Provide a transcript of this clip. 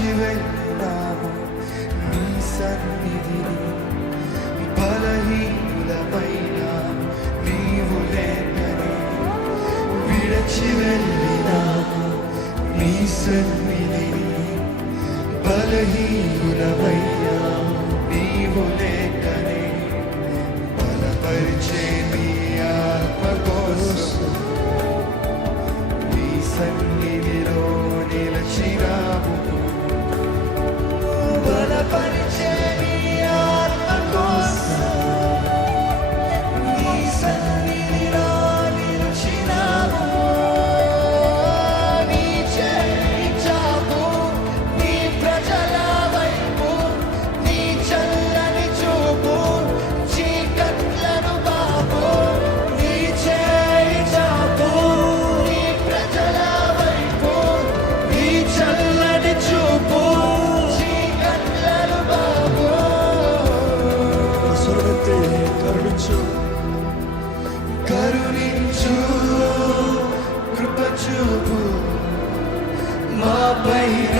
విడిచి వెళ్ళినాము నీ సన్నిధిని, బలహీనులమైన నీవు లేకనే విడిచి వెళ్ళినాము నీ సన్నిధిని, బలహీనులమైన నీవు లేకనే బలపరిచే నీ ఆత్మ కోసం నీ సన్నిధిలో నిలిచినాము. బలపరిచే నీ ఆత్మ కోసం నీ సన్నిధిలో నిలిచినాము. నీ చేయి చాపు నీ ప్రజల వైపు, నీ చల్లని చూపు చీకట్లను బాపు. నీ చేయి చాపు నీ ప్రజల వైపు, నీ చల్లని చూపు చీకట్లను బాపు. స్వరమెత్తి కరుణించు, కరుణించు, కృప చూపు మా పైన.